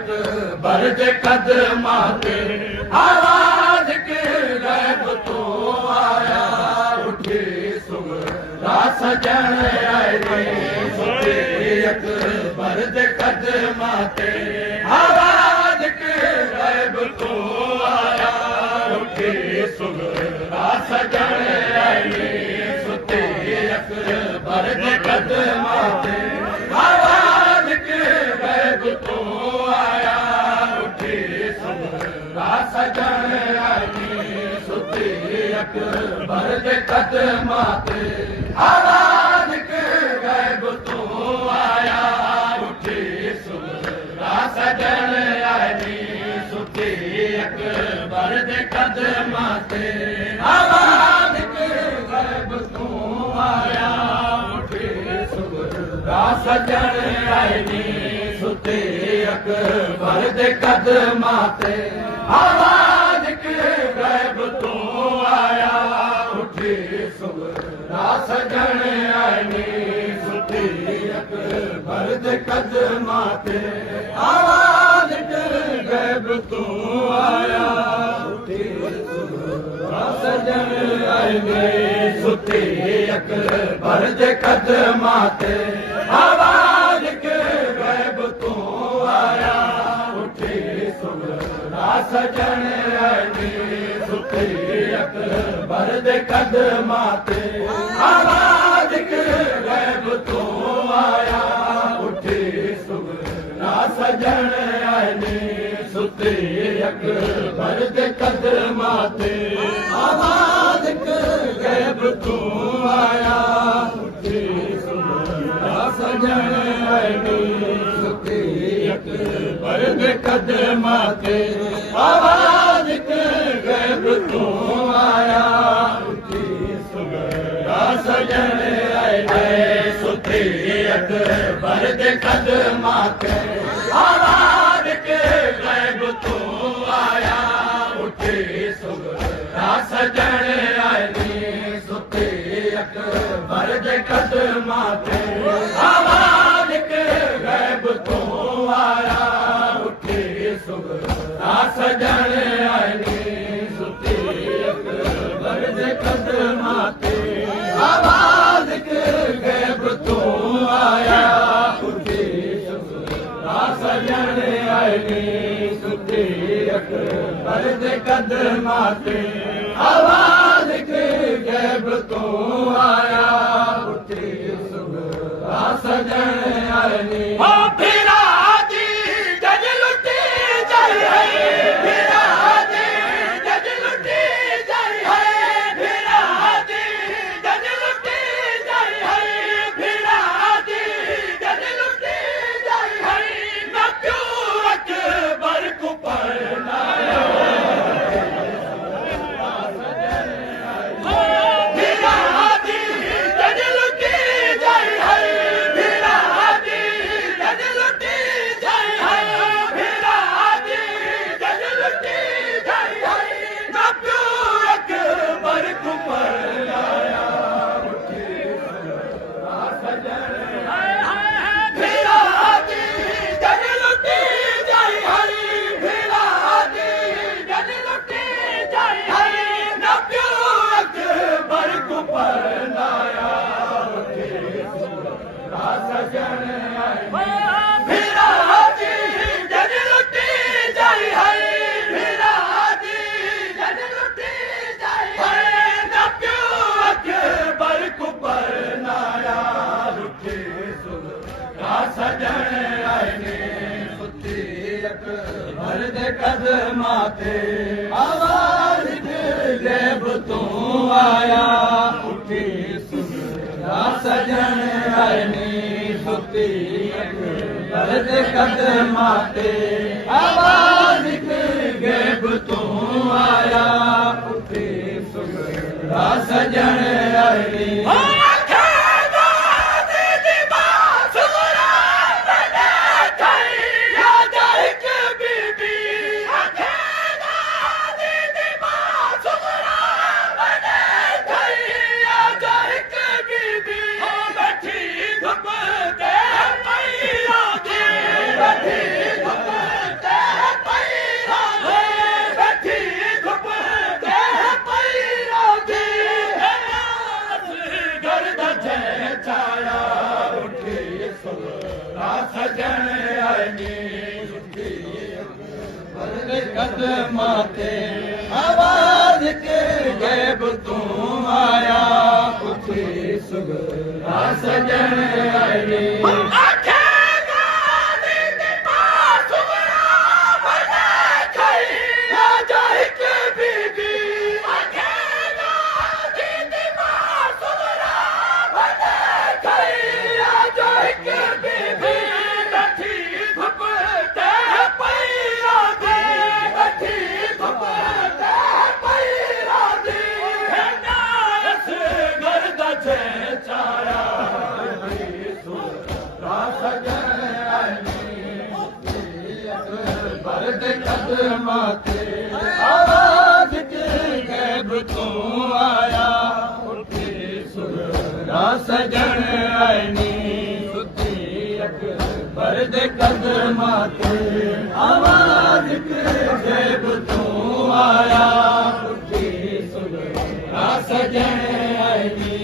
अकबर दे कदमां ते आवाज़ के गैब तो आया उठी सुगरा सजण आए सुते अकबर दे कदमां ते आवाज़ के गैब तो आया उठी सुगरा सजण आए सुते अकबर दे कदमां ते आवाज़ के गैब तो आया उठी सुगरा सजण आए सुते अकबर दे कदमां ते आवाज़ के गैब तो आया उठी सुगरा सजण आए सुते अकबर दे कदमां ते आवाज़ के गैब तो आया उठी सुगरा सजण आए सुते अकबर दे कदमां ते आवाज़ के गैब तो आया उठी सुगरा सजण आए सुते अकबर दे कदमां ते आवाज़ के गैब तो आया उठी सुगरा सजण आए सुते अकबर दे कदमां ते आवाज़ के गैब तो आया उठी सुगरा सजण आए सुते अकबर दे कदमां ते आवाज़ के गैब तो आया उठी सुगरा सजण आए सुते अकबर दे कदमां ते आवाज़ के गैब तो आया उठी सुगरा सजण आए सुते अकबर दे कदमां ते आवाज़ के गैब तो आया उठी सुगरा सजण आए सुते अकबर दे कदमां ते आवाज़ के गैब तो आया उठी सुगरा सजण आए सुते अकबर दे कदमां ते आवाज़ के गैब तो आया उठी सुगरा सजण आए सुते अकबर दे कदमां ते आवाज़ के गैब तो आया उठी सुगरा सजण आए सुते अकबर दे कदमां ते आवाज़ के गैब तो आया उठी सुगरा सजण आए अकबर दे कदमां ते आवाज़ के गैब तो आया उठी सुगरा सजण आए सुते अकबर दे कदमां ते आवाज़ के गैब तो आया उठी सुगरा सजण आए दे कदमां ते आवाज के गैब तू आया उठी सुगरा सजन आई आवाज के गैब तू आया उठी सुगरा सजन आईनी सुधी अकबर दे कदमां ते आवाज के गैब तू आया उठी सुगरा सजन आईनी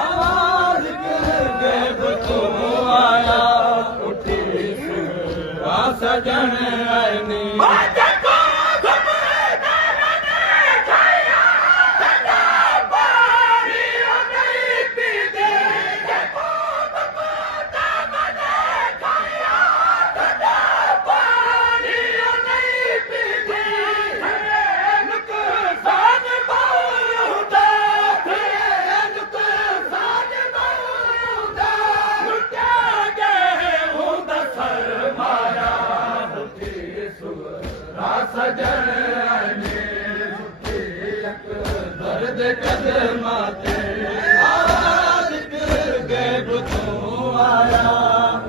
आवाज के गैब तू आया उठी सुगरा सजन आईनी सजन अकबर दे कदमां ते आवाज के गैब तू आया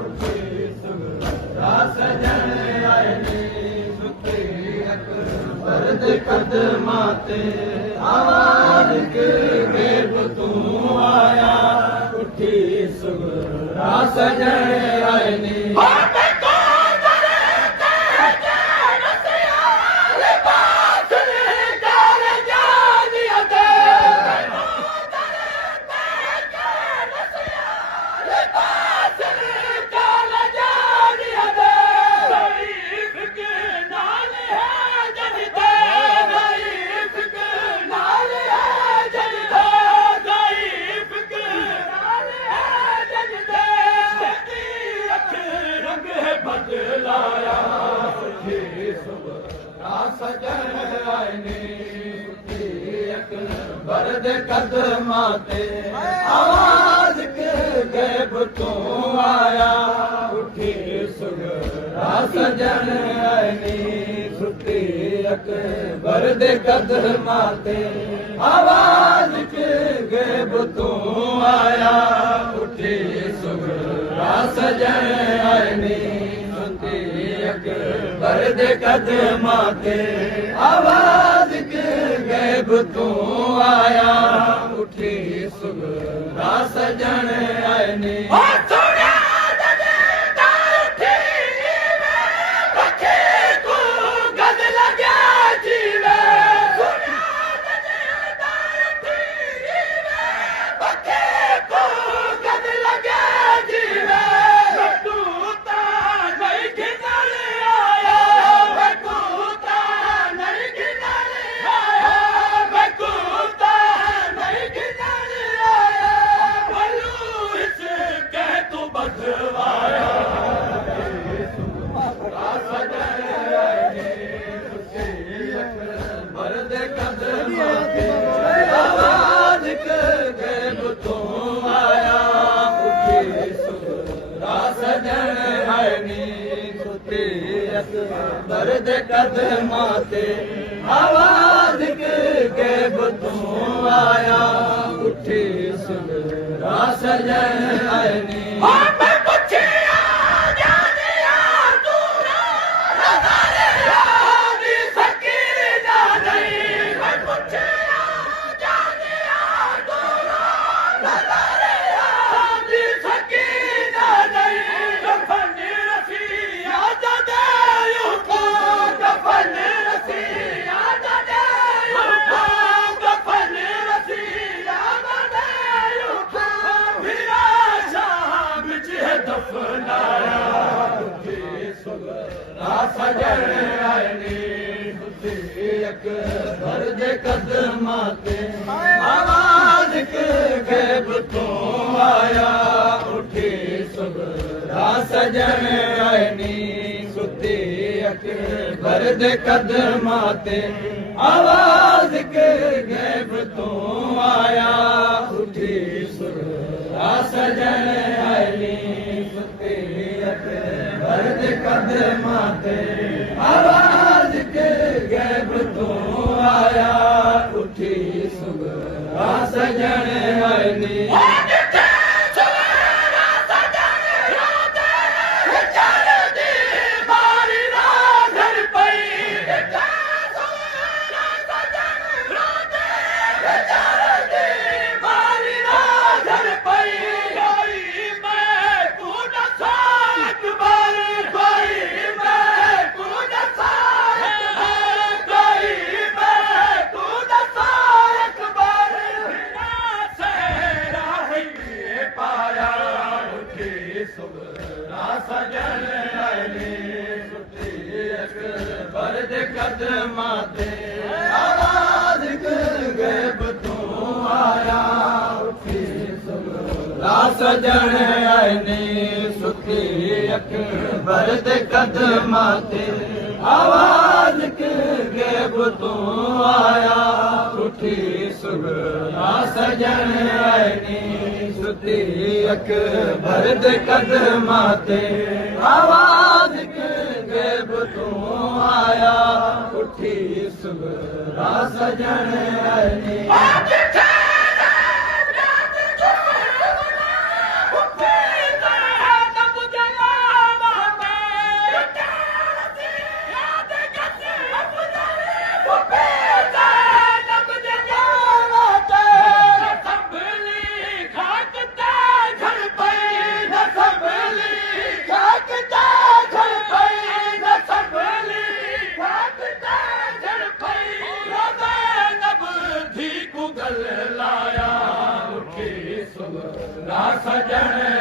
उठी सुगरा सजन आईनी सुधी अकबर दे कदमां ते आवाज के गैब तू आया उठी सुगरा सजन आईनी सजन आईनी अकबर दे कदमां ते आवाज के गैब तू आया उठी सुगरा सजन आईनी सुधी अकबर दे कदमां ते आवाज के गैब तू आया उठी सुगरा सजन आईनी अकबर दे कदमां ते आवाज के गैब तू आया उठी सुगरा सजन आईनी अकबर दे कदमां ते आवाज के गैब तू आया सजण आइनी सजण आइनी अकबर दे कदमां ते आवाज़ गैब तो आया उठी सुगरा सजण आइनी सुती अकबर दे कदमां ते आवाज़ गैब तो आया उठी सुगरा सजण आइनी सुती अकबर दे कदमां ते आवाज़ गैब तो आया उठी सुगरा सजण आइनी सजण आइनी सुती अकबर दे कदमां ते आवाज़ गैब तो आया उठी सुगरा सजण आइनी सुती अकबर दे कदमां ते आवाज़ गैब तो आया उठी सुगरा सजण आइनी सुती अकबर दे कदमां ते आवाज़ गैब तो आया उठी सुगरा सजण आइनी सजण